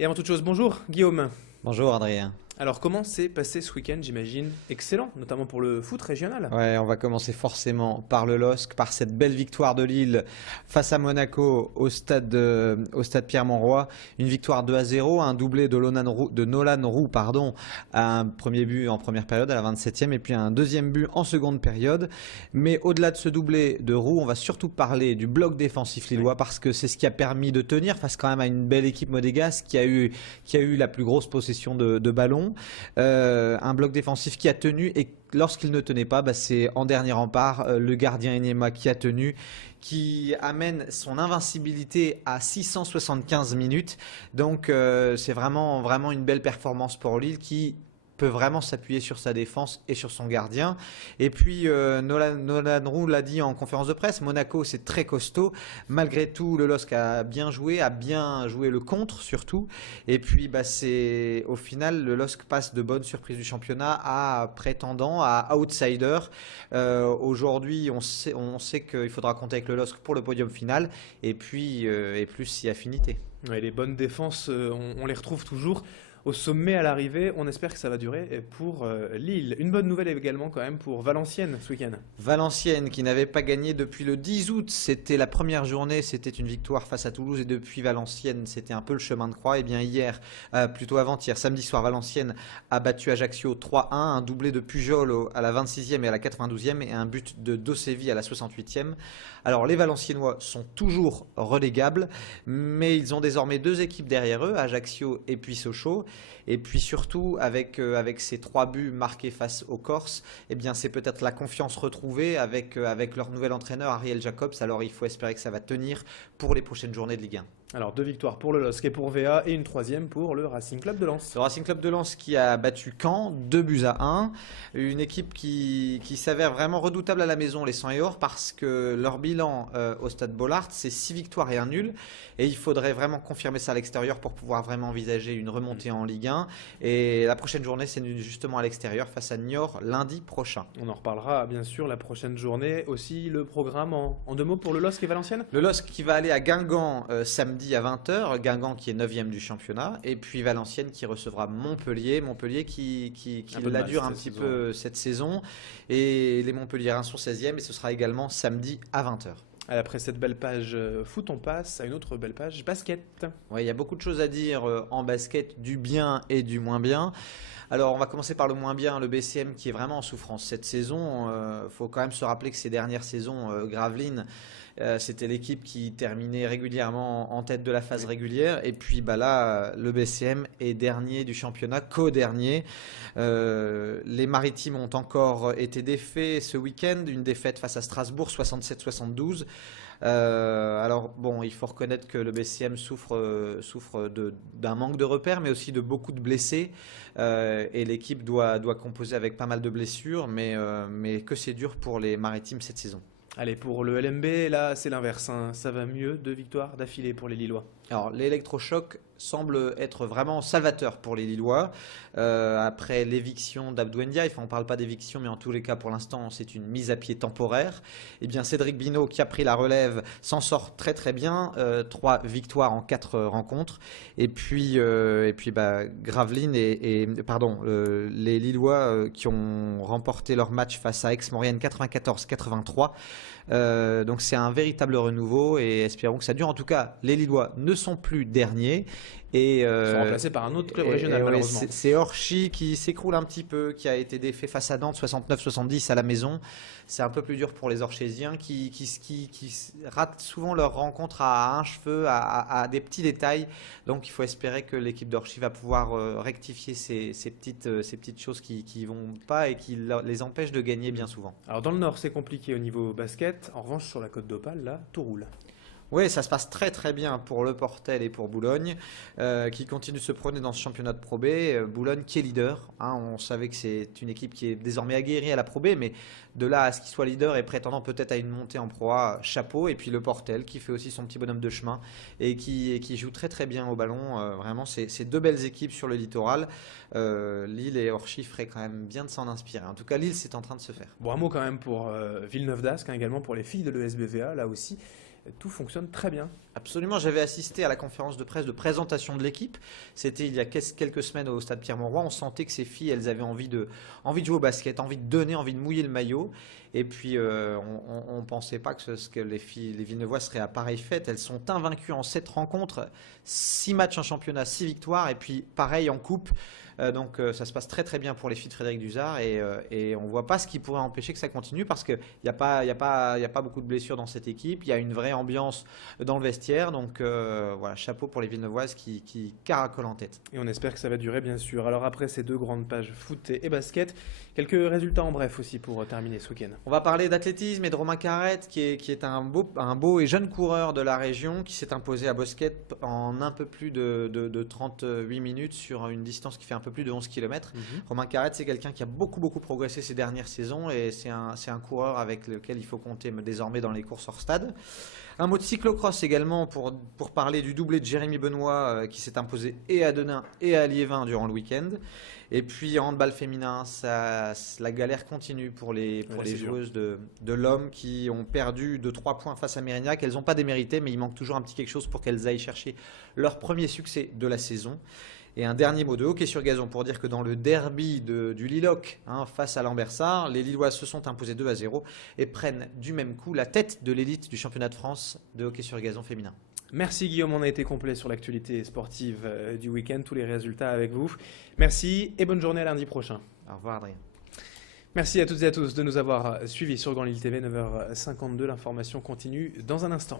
Et avant toute chose, bonjour Guillaume. Bonjour Adrien. Alors comment s'est passé ce week-end, j'imagine, excellent, notamment pour le foot régional. Ouais, on va commencer forcément par le LOSC, par cette belle victoire de Lille face à Monaco au stade Pierre-Mauroy. Une victoire 2-0, un doublé de Nolan Roux, pardon, un premier but en première période à la 27e et puis un deuxième but en seconde période. Mais au-delà de ce doublé de Roux, on va surtout parler du bloc défensif lillois parce que c'est ce qui a permis de tenir face quand même à une belle équipe monégasque qui a eu la plus grosse possession de ballon. Un bloc défensif qui a tenu et lorsqu'il ne tenait pas, c'est en dernier rempart le gardien Enyema qui a tenu, qui amène son invincibilité à 675 minutes. Donc c'est vraiment une belle performance pour Lille qui peut vraiment s'appuyer sur sa défense et sur son gardien. Et puis Nolan Roux l'a dit en conférence de presse, Monaco c'est très costaud. Malgré tout, le LOSC a bien joué le contre surtout. Et puis c'est au final le LOSC passe de bonnes surprises du championnat à prétendant, à outsider. Aujourd'hui, on sait qu'il faudra compter avec le LOSC pour le podium final. Et puis et plus si affinité. Ouais, les bonnes défenses, on les retrouve toujours au sommet à l'arrivée. On espère que ça va durer pour Lille. Une bonne nouvelle également quand même pour Valenciennes ce week-end. Valenciennes qui n'avait pas gagné depuis le 10 août. C'était la première journée, c'était une victoire face à Toulouse et depuis Valenciennes, c'était un peu le chemin de croix. Et bien hier, plutôt avant-hier, samedi soir, Valenciennes a battu Ajaccio 3-1, un doublé de Pujol à la 26e et à la 92e et un but de Dosevi à la 68e. Alors les Valenciennois sont toujours relégables, mais ils ont désormais deux équipes derrière eux, Ajaccio et puis Sochaux. Et puis surtout, avec ces 3 buts marqués face aux Corses, eh bien c'est peut-être la confiance retrouvée avec leur nouvel entraîneur Ariel Jacobs. Alors il faut espérer que ça va tenir pour les prochaines journées de Ligue 1. Alors 2 victoires pour le LOSC et pour VA et une 3e pour le Racing Club de Lens. Le Racing Club de Lens qui a battu Caen 2-1. Une équipe qui s'avère vraiment redoutable à la maison, les 100 et or, parce que leur bilan au Stade Bollaert, c'est 6 victoires et un nul. Et il faudrait vraiment confirmer ça à l'extérieur pour pouvoir vraiment envisager une remontée en Ligue 1. Et la prochaine journée, c'est justement à l'extérieur face à Niort lundi prochain. On en reparlera bien sûr la prochaine journée. Aussi le programme en 2 mots pour le LOSC et Valenciennes. Le LOSC qui va aller à Guingamp samedi à 20h, Guingamp qui est 9e du championnat, et puis Valenciennes qui recevra Montpellier qui la dure un petit peu cette saison, et les Montpelliérains sont 16e et ce sera également samedi à 20h. Après cette belle page foot, on passe à une autre belle page basket. Ouais, il y a beaucoup de choses à dire en basket, du bien et du moins bien. Alors on va commencer par le moins bien, le BCM qui est vraiment en souffrance cette saison. Faut quand même se rappeler que ces dernières saisons, Gravelines, c'était l'équipe qui terminait régulièrement en tête de la phase régulière. Et puis là, le BCM est dernier du championnat, co-dernier. Les Maritimes ont encore été défaits ce week-end. Une défaite face à Strasbourg, 67-72. Alors bon, il faut reconnaître que le BCM souffre d'un manque de repères, mais aussi de beaucoup de blessés. Et l'équipe doit composer avec pas mal de blessures, mais que c'est dur pour les Maritimes cette saison. Allez, pour le LMB, là, c'est l'inverse, hein. Ça va mieux, 2 victoires d'affilée pour les Lillois. Alors, l'électrochoc semble être vraiment salvateur pour les Lillois. Après l'éviction d'Abdou Ndiaye, on ne parle pas d'éviction, mais en tous les cas, pour l'instant, c'est une mise à pied temporaire. Eh bien, Cédric Binot, qui a pris la relève, s'en sort très très bien. 3 victoires en 4 rencontres. Et puis Gravelines les Lillois qui ont remporté leur match face à Aix-Maurienne 94-83. Donc c'est un véritable renouveau et espérons que ça dure. En tout cas, les Lillois ne sont plus derniers. Ils sont remplacés par un autre club régional, malheureusement. C'est Orchy qui s'écroule un petit peu, qui a été défait face à Nantes 69-70 à la maison. C'est un peu plus dur pour les Orchésiens qui ratent souvent leur rencontre à un cheveu, à des petits détails. Donc il faut espérer que l'équipe d'Orchy va pouvoir rectifier ces petites choses qui vont pas et qui les empêchent de gagner bien souvent. Alors dans le Nord, c'est compliqué au niveau basket. En revanche, sur la côte d'Opale, là, tout roule. Oui, ça se passe très très bien pour le Portel et pour Boulogne, qui continue de se prôner dans ce championnat de Pro B. Boulogne qui est leader, hein, on savait que c'est une équipe qui est désormais aguerrie à la Pro B, mais de là à ce qu'il soit leader et prétendant peut-être à une montée en Pro A, chapeau. Et puis le Portel qui fait aussi son petit bonhomme de chemin et qui joue très très bien au ballon. Vraiment, c'est 2 belles équipes sur le littoral. Lille et Orchy feraient quand même bien de s'en inspirer. En tout cas, Lille, c'est en train de se faire. Bon, un mot quand même pour Villeneuve d'Ascq, hein, également pour les filles de l'ESBVA, là aussi. tout fonctionne très bien. Absolument, j'avais assisté à la conférence de presse de présentation de l'équipe. C'était il y a quelques semaines au stade Pierre-Mauroy. On sentait que ces filles, elles avaient envie de jouer au basket, envie de donner, envie de mouiller le maillot. Et puis, on ne pensait pas que les Villeneuvois seraient à pareille fête. Elles sont invaincues en 7 rencontres, 6 matchs en championnat, 6 victoires. Et puis, pareil en coupe. Donc, ça se passe très très bien pour les filles de Frédéric Duzard. Et on ne voit pas ce qui pourrait empêcher que ça continue parce qu'il n'y a pas beaucoup de blessures dans cette équipe. Il y a une vraie ambiance dans le vestiaire. Donc, voilà, chapeau pour les Villeneuvoises qui caracolent en tête. Et on espère que ça va durer, bien sûr. Alors après ces 2 grandes pages foot et basket, quelques résultats en bref aussi pour terminer ce week-end. On va parler d'athlétisme et de Romain Carrette, qui est un beau et jeune coureur de la région, qui s'est imposé à Bosquet en un peu plus de 38 minutes sur une distance qui fait un peu plus de 11 km. Romain Carrette, c'est quelqu'un qui a beaucoup progressé ces dernières saisons et c'est un coureur avec lequel il faut compter désormais dans les courses hors stade. Un mot de cyclocross également pour parler du doublé de Jérémy Benoît qui s'est imposé et à Denain et à Liévin durant le week-end. Et puis en handball féminin, la galère continue pour les joueuses de l'homme qui ont perdu de 3 points face à Mérignac. Elles n'ont pas démérité, mais il manque toujours un petit quelque chose pour qu'elles aillent chercher leur premier succès de la saison. Et un dernier mot de hockey sur gazon pour dire que dans le derby du Lilloc face à Lambersart, les Lilloises se sont imposées 2-0 et prennent du même coup la tête de l'élite du championnat de France de hockey sur gazon féminin. Merci Guillaume, on a été complet sur l'actualité sportive du week-end, tous les résultats avec vous. Merci et bonne journée à lundi prochain. Au revoir Adrien. Merci à toutes et à tous de nous avoir suivis sur Grand Lille TV, 9h52. L'information continue dans un instant.